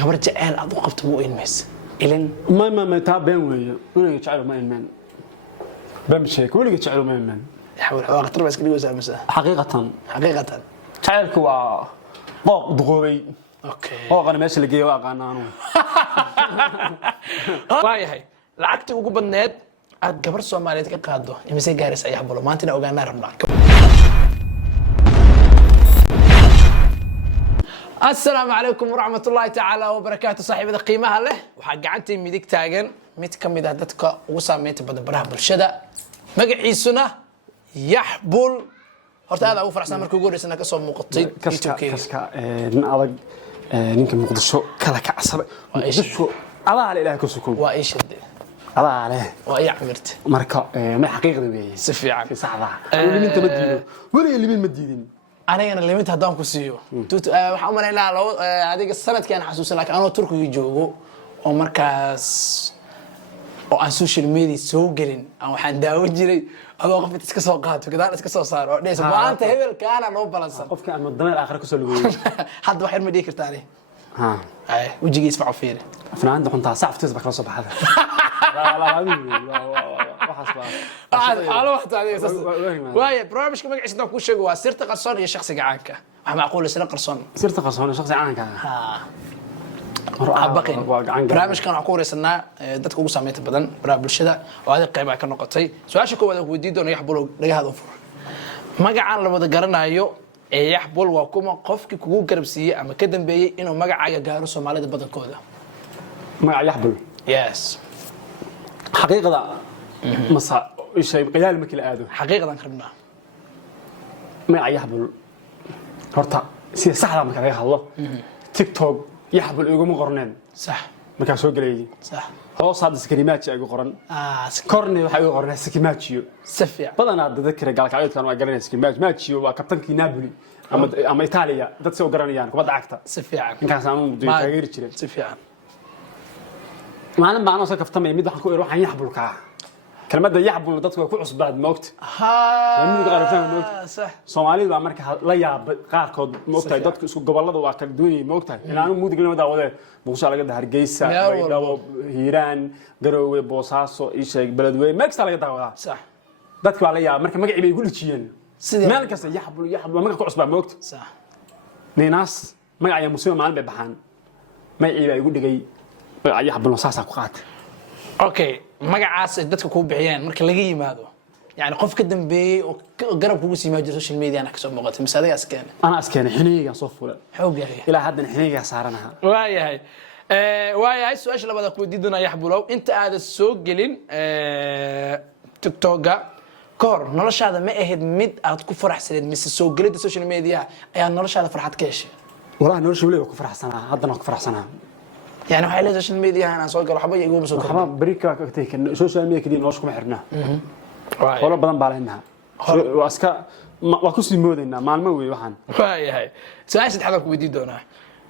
gabar jecel aad u qabto muu ilmeys ilin ما تابين ويا ولا يجعلوا ما يمن بمشي ولا يجعلوا ما يمن يحاول اقترب بس كلي وسامسه حقيقة تعالك waa qooq duqoobay qooqana meesha la geeyo waa qaanaano waayahay lacagtii ugu badneed aad gabar Soomaaliyeed ka qaado imise gaaris ayaa bulo maanta ogaanaa rabnaa السلام عليكم ورحمة الله تعالى وبركاته صاحبي قيمها له وحقعنتي ميديك تاجن ميت كم إذا دتك وساميت بدن براه بالشدة مقعيسنا يحبل هرت هذا أوفر عشان مركو جوري سنة كسر مقطين كسكا نعرض يمكن مقدسو كلا كعصر مقدسو الله على إله كسكون وإيش الدي الله عليه وإيه عمرت مركا ما حقيقة ذي سفي عم صعبة اللي من تمدينه ولا اللي من مدينين أنا اللي مت هدام كسيو توت محمد إلا لو هذيك السنة كان حسوس لك أنا تركي يجوجو ومركز أو عن سوشيال ميديا سوقرين أو حنداوي جري أو قفت تسكسو قات وكذا تسكسو صار ليش وأنت هبل كان لو بلنس قف كان من الضمير الآخر كسر حد واحد مديك تاني ها أي وجي يسمعوا فيه فأنا عندي كنت صعب تسبق راسه بحذا لا على واحد هذه أساس وايد برامج كم يعيش ناكل شيء وسيرت قرصان يا شخص قاعدك معقول سيرت قرصان سيرت قرصان شخص عنك ها عبقين برامج كان عقوري سنة دتك ugu saameynta badan baraha bulshada oo aad qayb ka noqotay su'aasha koowaad oo weydiin doono yaxbul dhagaha fur magacaan la wada garanayo ee yaxbul waa kuma qofkii kugu garabsiiyay ama ka dambeeyay inuu magacaaga gaaro Soomaalida badankooda magac yaxbul yes حقيقة مصا شيء قيال مكل آدم حقيقة خربنا ما يحبل هرتا سي صح ما كان يحله تيك توك يحبل يقوم قرنين صح ما كان سوق لي صح هو صاد سكريمات يقول قرن كورني waxay u qornay سكريماتيو safiya badana dadka galka kan waa garanay سكريماتيو waa kabtankii Napoli ama Italia dad soo garanayaan kubadda cagta safiya inkaas aanu taageeri jiray safiya maalan baan soo kaftamay mid waxaan ku iri waxaan yaxbulka kelmadda yaxbul dadku ku cusbaad moogta mid qarafan moogta صح Soomaalida baa marka la yaab qaarkood moogta dadku isku gobolada waa kala duwan yihiin moogta inaanu muudgalnimo daawade Muqdisho laga daa Hargeysa Baydhabo Hiiraan Garowe Boosaaso Isheeg Beledweyne meeqa laga daawada صح dadku waa la yaab marka magacii bay ku dhijiyeen meel kasta yaxbul magac ku cusbaad moogta صح ninaas magaca muslimiin maalin bay baxaan magacii bay igu dhigay yaxbul saasa ku qaat okay magacaas dadka ku bixiyaan marka laga yimaado يعني قف كدم بي وقرب كوجي ما جرى سوشيال ميديا أنا كسب مقطع مساعدة أسكان أنا أسكان حنيجة صفولة حوق هي إلى حد حنيجة صارناها واي هاي السؤال اللي بدك وديدنا يحبلو أنت هذا السوق جلين تيك توكا كور نرش هذا ما أهد مد أتكون فرح سريد مس السوق جلين السوشيال ميديا يعني نرش هذا فرحة كيش والله نرش ولا بكون فرح سنة هذا نكون فرح سنة يعني وحيل السوشيال ميديا أنا سوق راح بيجي يقوم سوق خلاص بريكا كتير السوشيال ميديا كذي نوشكم حرنا ولا بدن بالهنها واسكا وكسي مودينا مالما وي waxaan waayahay saayid xadaf weydiidona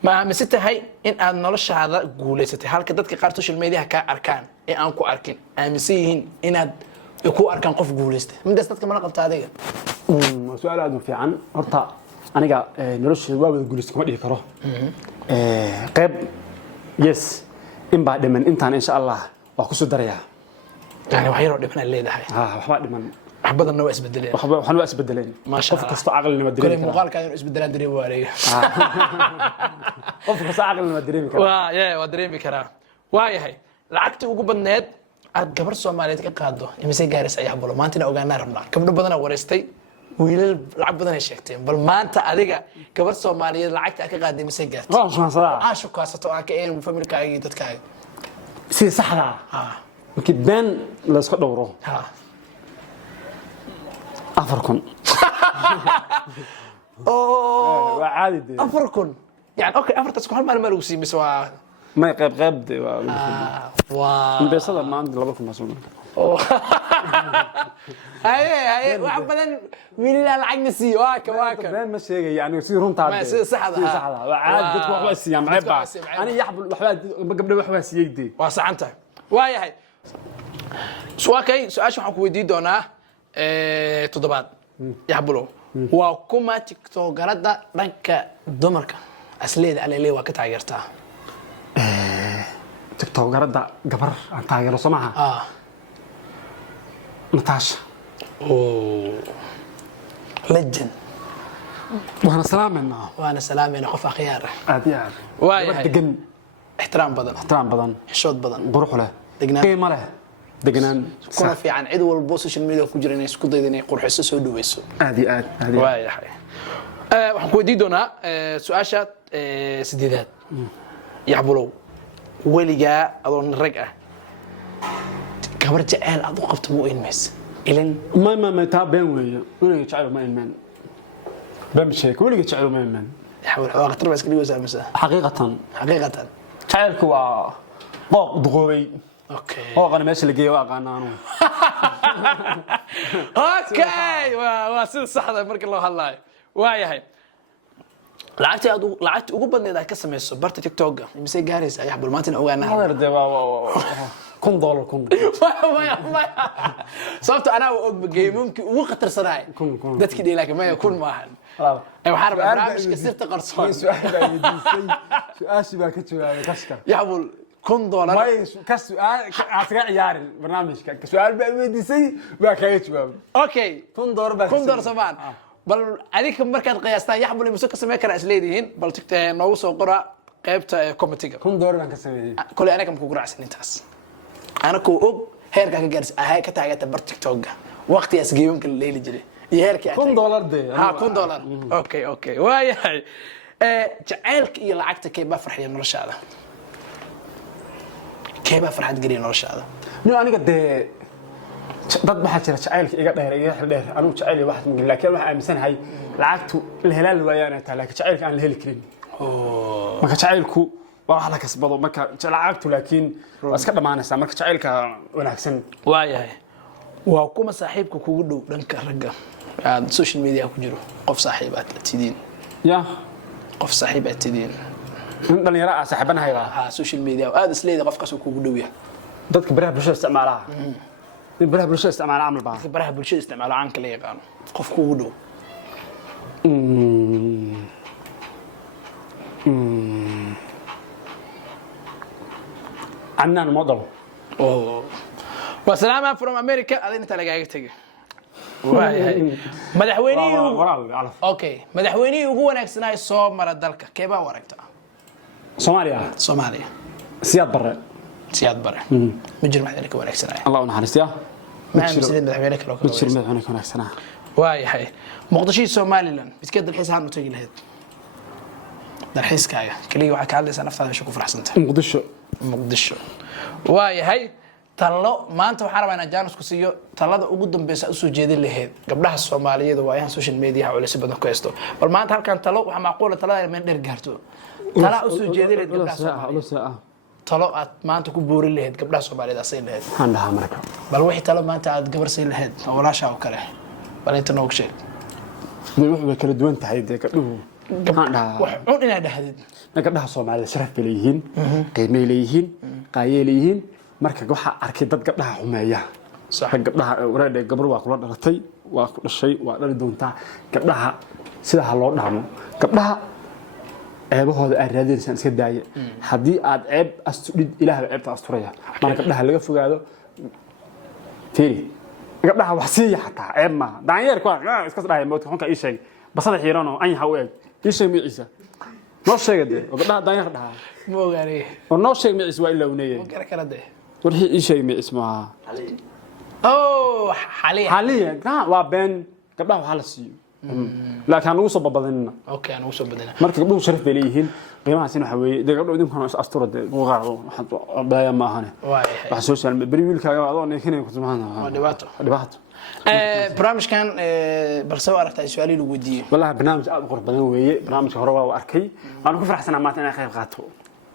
ma misitahay in aad noloshaada guuleysatay halka dadka qaar social media ka arkaan ee aan ku arkin aaminsiin inaad ku arkaan qof guuleystay midaas dadka ma la qabta adiga su'aal aad u fiican horta aniga nolosha waa wada guuleystay kuma dhigi karo qayb yes in baa dhiman intaan insha Allah waa ku soo darayaa يعني وحيرو دبنا leedahay waxba dhiman waxbadana waa isbedeleen waxaan waa isbedeleen qof kasta aqalnimo dareemi kale muuqaalka inuu isbedelaan dareemi wareey qof kasta aqalnimo dareemi kara waa dareemi kara waayahay lacagtii ugu badneed aad gabar Soomaaliyeed ka qaado imise gaaris ayaa bulo maanta ogaanaa rabnaa gabdho badan oo wareystay wiilal lacag badan ay sheegteen bal maanta adiga gabar Soomaaliyeed lacagta ka qaaday imise gaartay waan soo aashu kaasato aan ka eeyay familkaaga iyo dadkaaga si saxda markii been la iska dhowro أفركن أوه وعادي أفركن يعني أوكي أفرت تسكون هل ما لوسي مسوا ما يقرب واو بس هذا ما عندي لبكم مسؤول هاي وعبدين مين اللي العين نسي واك بين ما شيء يعني يصير رون تعب ما يصير صح وعاد دت وحبس يا معبا أنا يحبل وحبات قبل وحبس يجدي واسعنته واي هاي سؤال شو حكوا يدي دونا تضبط يحبلو وكما تيك توك ردا دنك دمرك أسليد على ليه وقت عيرتها tiktok garada gabar aan taageero samaha Natasha legend waxaan salaamina وانا سلامي qof akhyaar aad iyo aad waayahay degan ixtiraam badan xishood badan qurux leh degnaan qiimo leh degnaan kuna fiican cid walba social media ku jira inay isku daydo inay qurxiso soo dhaweyso aad iyo aad waayahay waxaan ku weydiin doonaa su'aasha sideedaad yaxbulow weligaa adoon rag ah gabar jecel aad u qabto muu ilmeys ilin ما تابين ويا ولا يجعلوا ما يلمن بمشيك ولا يجعلوا ما يلمن يحاول وقت ربع سكري وسامسه حقيقة تعالك هو قوق دغوي اوكي هو انا ماشي لقيه واقعنا انا اوكي واسيد صحده marka loo hadlayo waayahay lacagta ugu badneed ay ka sameeyso barta TikTok imise gaaraysa yaxbul maanta ogaanaha $1 كن sababta ana og geemumki ugu qatarsanay dadkii dheelaka ma yakun maahan ay waxaan rabaa barnaamijka sirta qarsoon سؤال baa ka jawaabay kashka yaxbul $1 ما كسؤال اسغا عيارين برنامجك سؤال baa weydiisay baa kaga jawaabay okay $1 baa $1 samaan bal adika markaad qiyaastaan yaxbul imse ka sameey kara isleedihiin bal tigtaa noogu soo qora qaybta commentiga $1 baan ka sameeyay kulay anaga ku guracsan intaas ana ku og heerka ka gaarsi ahay ka taagata bar TikTok waqtiyaas geeyumka leeli jiray iyo heerkii $1 de ha $1 okay waayahay jacaylka iyo lacagta keeba farxiyo noloshaada keeba farxad geliyo noloshaada no aniga de dad waxa jira jacaylka iga dheer iga xil dheer anu jacayl wax ma laakiin waxa aaminsanahay lacagtu la helaal waayana taa laakiin jacaylka aan la heli karin marka jacaylku waa la kasbado marka lacagtu laakiin iska dhamaanaysa marka jacaylka wanaagsan waayahay waa kuma saaxiibka kugu dhow dhanka ragga aad social media ku jiro qof saaxiib aad tidin ya qof saaxiib aad tidin dhalinyaro ah saaxiibanahay ha social media aad isleeyahay qofkaas kugu dhow yahay dadka baraha bulshada isticmaalaha baraha bulshada isticmaala amal baa baraha bulshada isticmaala aan kala yaqaan qof kugu dhow عنان مودل وسلام from America adina ta lagaaga tagay waayahay madaxweynaha okay madaxweynaha ugu wanaagsanaa soo mara dalka keeba waragta Soomaaliya siyaad bare ma jiro madaxweynaha wanaagsanaa Allah una xariistiya ma jiro madaxweynaha wanaagsanaa waayahay muqdisho Somaliland midkeed dalxiis ahaan u tagi lahayd dalxiiskaaga kaliya waxa ka hadlaysaa naftaada meesha ku faraxsantay muqdisho waayahay talo maanta waxaan rabaa inaan Janus ku siiyo talada ugu dambaysa u soo jeedin lahayd gabdhaha Soomaaliyeed waa in social media culays badan ku haysto bal maanta halkan talo waxa macquul talada meel dheer gaarto tala u soo jeedin lahayd gabdhaha Soomaaliyeed talo aad maanta ku boorin lahayd gabdhaha Soomaaliyeed asay lahayd waxaan dhahaa marka bal wixii talo maanta aad gabar siin lahayd walaasha oo kale bal inta noogu sheeg way kala duwan tahay gabdhuhu wax ina dhahdid gabdhaha Soomaaliyeed sharaf bay leeyihiin qiimo leeyihiin qaayay leeyihiin marka waxa arkay dad gabdhaha xumeeya sax gabdhaha waraadhay gabar waa kula dhalatay waa ku dhashay waa dhali doontaa gabdhaha sida loo dhaamo gabdhaha eebahooda ay raadinaysan iska daaya hadii aad eeb astudid ilaahay eebta asturaya marka gabdhaha laga fogaado fiiri gabdhaha wax siiya xataa eeb ma daanyeer ku iska dhahay moodka xunka ii sheeg basada xiirano an yaha weeg ii sheeg miisa noo sheegade gabdhaha daanyeer dhaha ma ogaanay oo noo sheeg miisa waa ilaa uneeyay kala de wixii ii sheeg miisa ma xaliya waa been gabdhaha waxa la siiyo laakiin ugu soo babadinna okay aan ugu soo badina marka gabdhuhu sharaf bay leeyihiin qiimahaasina waxa weeye gabdhuhu idinkan asturade ugu qaado waxa baaya ma ahane waxa social media wiilkaaga adoo neekinay ku tumaana dhibaato barnaamijkan balse aragtay su'aalo lagu weydiiyay wallahi barnaamij aad u qurux badan weeye barnaamijka hore waa arkay waan ku faraxsanahay maanta inaan qayb qaato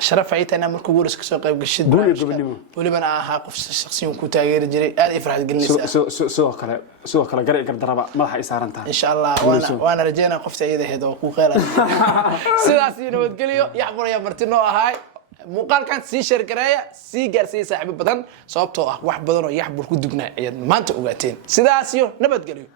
sharaf ay tahay markuu guuris ka soo qayb gashid waliba aha qof shakhsiyan ku taageeri jiray aad ay farxad gelinaysaa sidoo kale garay gardaraba madaxa ay saaran tahay insha Allah waana rajeynaa qofta iyada heedo ku qeylaa sidaas iyo nabadgeliyo yaxbur ya martino ahay muuqaalkan sii share gareeya sii gaarsiiya saaxiibo badan sababtoo ah wax badan oo yaxbur ku dugnaa ayaad maanta ogaateen sidaas iyo nabadgeliyo